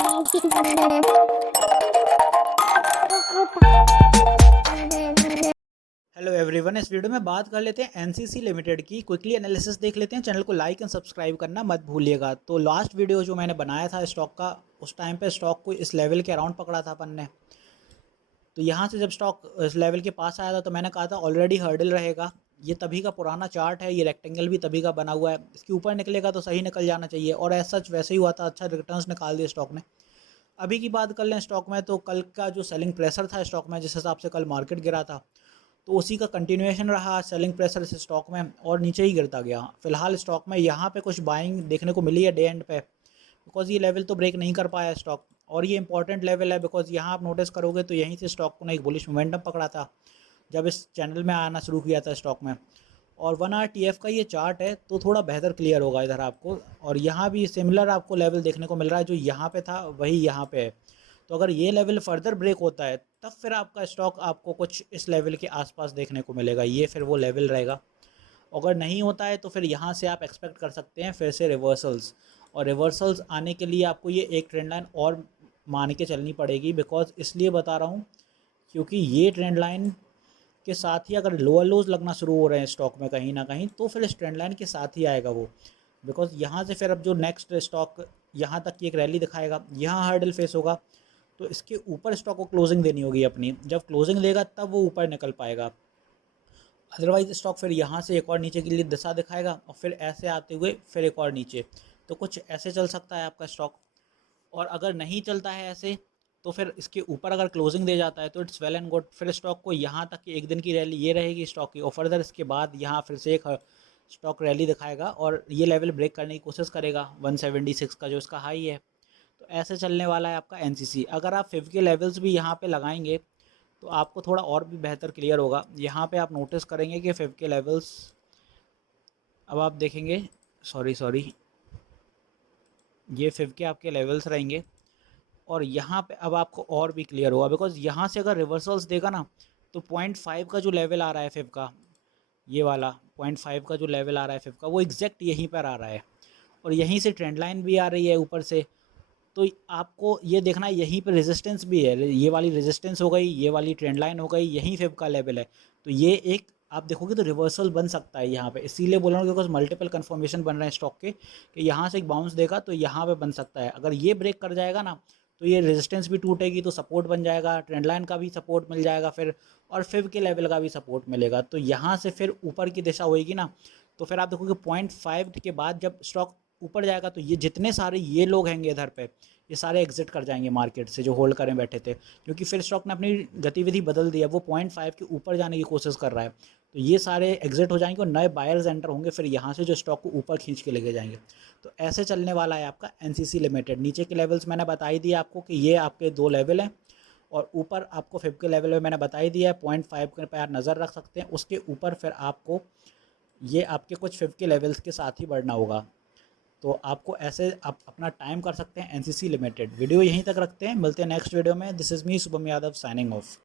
Hello everyone, इस video में बात कर लेते हैं एनसीसी लिमिटेड की। क्विकली एनालिसिस देख लेते हैं। चैनल को लाइक एंड सब्सक्राइब करना मत भूलिएगा। तो लास्ट वीडियो जो मैंने बनाया था स्टॉक का, उस टाइम पे स्टॉक को इस लेवल के अराउंड पकड़ा था अपन ने। तो यहाँ से जब स्टॉक इस लेवल के पास आया था तो मैंने कहा था ऑलरेडी हर्डल रहेगा। ये तभी का पुराना चार्ट है, ये रेक्टेंगल भी तभी का बना हुआ है। इसके ऊपर निकलेगा तो सही निकल जाना चाहिए, और एज सच वैसे ही हुआ था। अच्छा रिटर्न्स निकाल दिए स्टॉक ने। अभी की बात कर लें स्टॉक में, तो कल का जो सेलिंग प्रेशर था स्टॉक में, जिस हिसाब से कल मार्केट गिरा था, तो उसी का कंटिन्यूएशन रहा सेलिंग प्रेशर इस स्टॉक में, और नीचे ही गिरता गया। फिलहाल स्टॉक में यहाँ पे कुछ बाइंग देखने को मिली है डे एंड पे, बिकॉज ये लेवल तो ब्रेक नहीं कर पाया स्टॉक, और ये इंपॉर्टेंट लेवल है। बिकॉज यहाँ आप नोटिस करोगे तो यहीं से स्टॉक ने एक बुलिश मोमेंटम पकड़ा था जब इस चैनल में आना शुरू किया था स्टॉक में। और 1 आवर TF का ये चार्ट है तो थोड़ा बेहतर क्लियर होगा इधर आपको। और यहाँ भी सिमिलर आपको लेवल देखने को मिल रहा है, जो यहाँ पे था वही यहाँ पे है। तो अगर ये लेवल फर्दर ब्रेक होता है तब फिर आपका स्टॉक आपको कुछ इस लेवल के आसपास देखने को मिलेगा। ये फिर वो लेवल रहेगा। अगर नहीं होता है तो फिर यहाँ से आप एक्सपेक्ट कर सकते हैं फिर से रिवर्सल्स। और रिवर्सल्स आने के लिए आपको ये एक ट्रेंड लाइन और मान के चलनी पड़ेगी। बिकॉज इसलिए बता रहा हूँ क्योंकि ये ट्रेंड लाइन के साथ ही अगर लोअर लोज लगना शुरू हो रहे हैं स्टॉक में कहीं ना कहीं, तो फिर इस ट्रेंड लाइन के साथ ही आएगा वो। बिकॉज यहाँ से फिर अब जो नेक्स्ट स्टॉक यहाँ तक की एक रैली दिखाएगा, यहाँ हर्डल फेस होगा, तो इसके ऊपर स्टॉक को क्लोजिंग देनी होगी अपनी। जब क्लोजिंग देगा तब वो ऊपर निकल पाएगा। अदरवाइज स्टॉक फिर यहाँ से एक और नीचे के लिए दिशा दिखाएगा, और फिर ऐसे आते हुए फिर एक और नीचे। तो कुछ ऐसे चल सकता है आपका स्टॉक। और अगर नहीं चलता है ऐसे, तो फिर इसके ऊपर अगर क्लोजिंग दे जाता है तो इट्स वेल एंड गुड। फिर स्टॉक को यहाँ तक की एक दिन की रैली ये रहेगी स्टॉक की, और फर्दर इसके बाद यहाँ फिर से एक स्टॉक रैली दिखाएगा और ये लेवल ब्रेक करने की कोशिश करेगा 176 का जो इसका हाई है। तो ऐसे चलने वाला है आपका एनसीसी। अगर आप 5 के लेवल्स भी यहाँ पे लगाएंगे तो आपको थोड़ा और भी बेहतर क्लियर होगा। यहाँ पे आप नोटिस करेंगे कि 5 के लेवल्स, अब आप देखेंगे, सॉरी ये 5 के आपके लेवल्स रहेंगे। और यहाँ पे अब आपको और भी क्लियर होगा, बिकॉज यहाँ से अगर रिवर्सल्स देगा ना, तो 0.5 का जो लेवल आ रहा है 5 का, ये वाला 0.5 का जो लेवल आ रहा है 5 का, वो एग्जैक्ट यहीं पर आ रहा है। और यहीं से ट्रेंड लाइन भी आ रही है ऊपर से। तो आपको ये देखना है यहीं पे रेजिस्टेंस भी है। ये वाली रेजिस्टेंस हो गई, ये वाली ट्रेंड लाइन हो गई, यहीं 5 का लेवल है। तो ये एक आप देखोगे तो रिवर्सल बन सकता है यहाँ पे। इसीलिए बोल रहा हूँ बिकॉज मल्टीपल कन्फर्मेशन बन रहे हैं स्टॉक के कि यहाँ से एक बाउंस देगा तो यहाँ पे बन सकता है। अगर ये ब्रेक कर जाएगा ना, तो ये रेजिस्टेंस भी टूटेगी, तो सपोर्ट बन जाएगा, ट्रेंड लाइन का भी सपोर्ट मिल जाएगा फिर, और 5 के लेवल का भी सपोर्ट मिलेगा। तो यहाँ से फिर ऊपर की दिशा होएगी ना, तो फिर आप देखोगे 0.5 के बाद जब स्टॉक ऊपर जाएगा तो ये जितने सारे ये लोग हैंगे इधर पे, ये सारे एग्जिट कर जाएंगे मार्केट से जो होल्ड करें बैठे थे। क्योंकि फिर स्टॉक ने अपनी गतिविधि बदल दी है, वो 0.5 के ऊपर जाने की कोशिश कर रहा है। तो ये सारे एग्जिट हो जाएंगे और नए बायर्स एंटर होंगे, फिर यहाँ से जो स्टॉक को ऊपर खींच के लेके जाएंगे। तो ऐसे चलने वाला है आपका एनसीसी लिमिटेड। नीचे के लेवल्स मैंने बता ही दिया आपको कि ये आपके 2 लेवल हैं, और ऊपर आपको 5 के लेवल में मैंने बता ही दिया है, 0.5 के पे आप नज़र रख सकते हैं। उसके ऊपर फिर आपको ये आपके कुछ 5 के लेवल्स के साथ ही बढ़ना होगा। तो आपको ऐसे आप अपना टाइम कर सकते हैं एनसीसी लिमिटेड। वीडियो यहीं तक रखते हैं, मिलते हैं नेक्स्ट वीडियो में। This is me Shubham Yadav signing off.